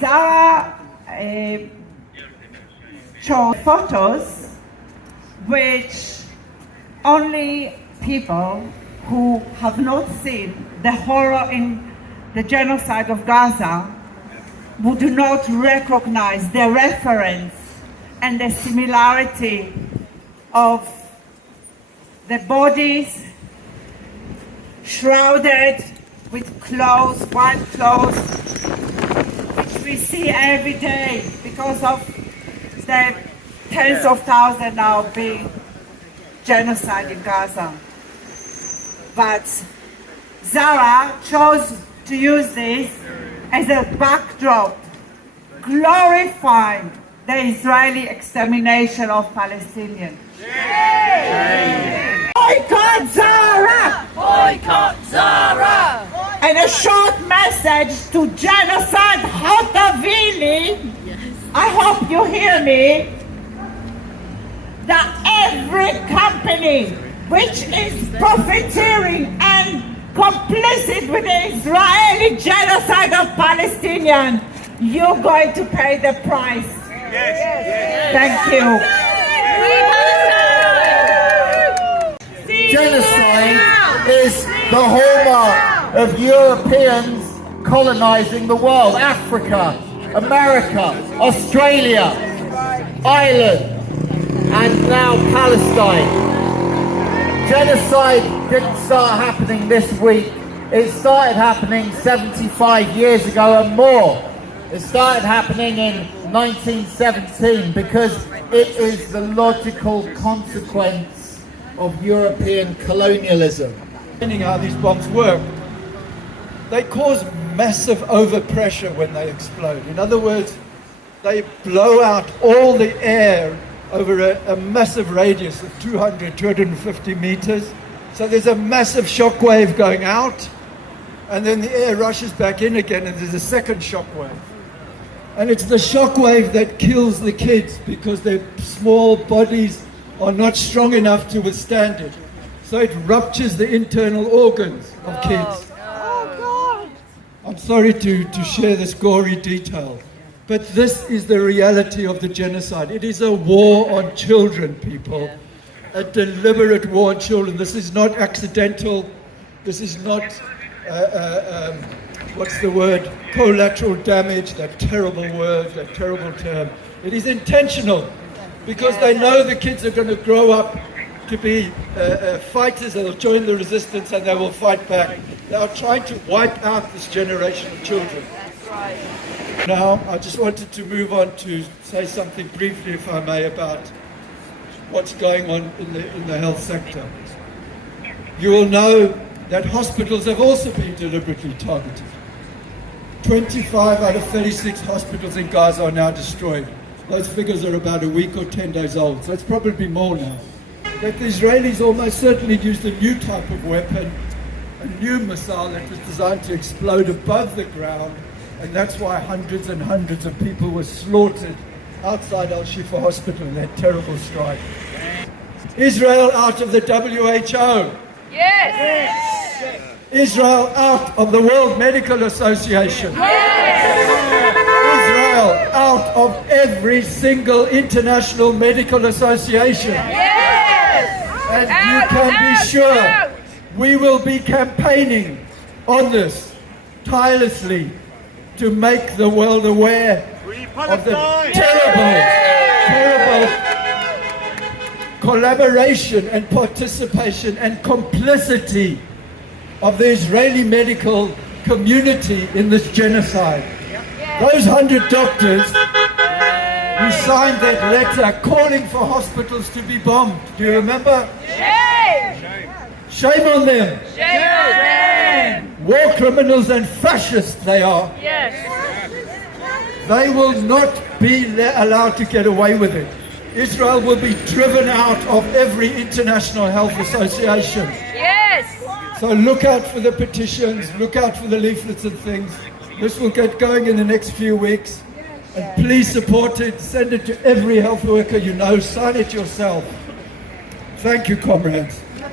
Zara showed photos which only people who have not seen the horror in the genocide of Gaza would not recognize the reference and the similarity of the bodies shrouded with clothes, white clothes, which we see every day because of the tens of thousands now being genocide in Gaza. But Zara chose to use this as a backdrop, glorifying the Israeli extermination of Palestinians. Boycott Zara! Boycott Zara! And a short message to genocide Hotavili. I hope you hear me. That every company which is profiteering and complicit with the Israeli genocide of Palestinians, you're going to pay the price. Yes. Thank you. Genocide is the hallmark of Europeans colonizing the world. Africa, America, Australia, Ireland, and now Palestine. Genocide didn't start happening this week. It started happening 75 years ago and more. It started happening in 1917 because it is the logical consequence of European colonialism. Understanding how these bombs work, they cause massive overpressure when they explode. In other words, they blow out all the air over a massive radius of 200, 250 meters. So there's a massive shock wave going out, and then the air rushes back in again, and there's a second shock wave. And it's the shock wave that kills the kids because their small bodies are not strong enough to withstand it. So it ruptures the internal organs of kids. I'm sorry to share this gory detail, but this is the reality of the genocide. It is a war on children, people. A deliberate war on children. This is not accidental. This is not, what's the word? Collateral damage, that terrible word, that terrible term. It is intentional because they know the kids are going to grow up to be fighters. They'll join the resistance and they will fight back. They are trying to wipe out this generation of children. Now, I just wanted to move on to say something briefly, if I may, about what's going on in the health sector. You will know that hospitals have also been deliberately targeted. 25 out of 36 hospitals in Gaza are now destroyed. Those figures are about a week or 10 days old, so it's probably more now. That the Israelis almost certainly used a new type of weapon, a new missile that was designed to explode above the ground, and that's why hundreds and hundreds of people were slaughtered outside Al-Shifa Hospital in that terrible strike. Israel out of the WHO. Yes! Israel out of the World Medical Association. Yes! Israel out of every single international medical association. Yes! And you can be sure we will be campaigning on this tirelessly to make the world aware of the terrible collaboration and participation and complicity of the Israeli medical community in this genocide. Those 100 doctors who signed that letter calling for hospitals to be bombed, do you remember? Shame! Shame on them! Shame! War criminals and fascists they are. Yes! They will not be allowed to get away with it. Israel will be driven out of every international health association. Yes! So look out for the petitions, look out for the leaflets and things. This will get going in the next few weeks. And please support it, send it to every health worker you know, sign it yourself. Thank you, comrades.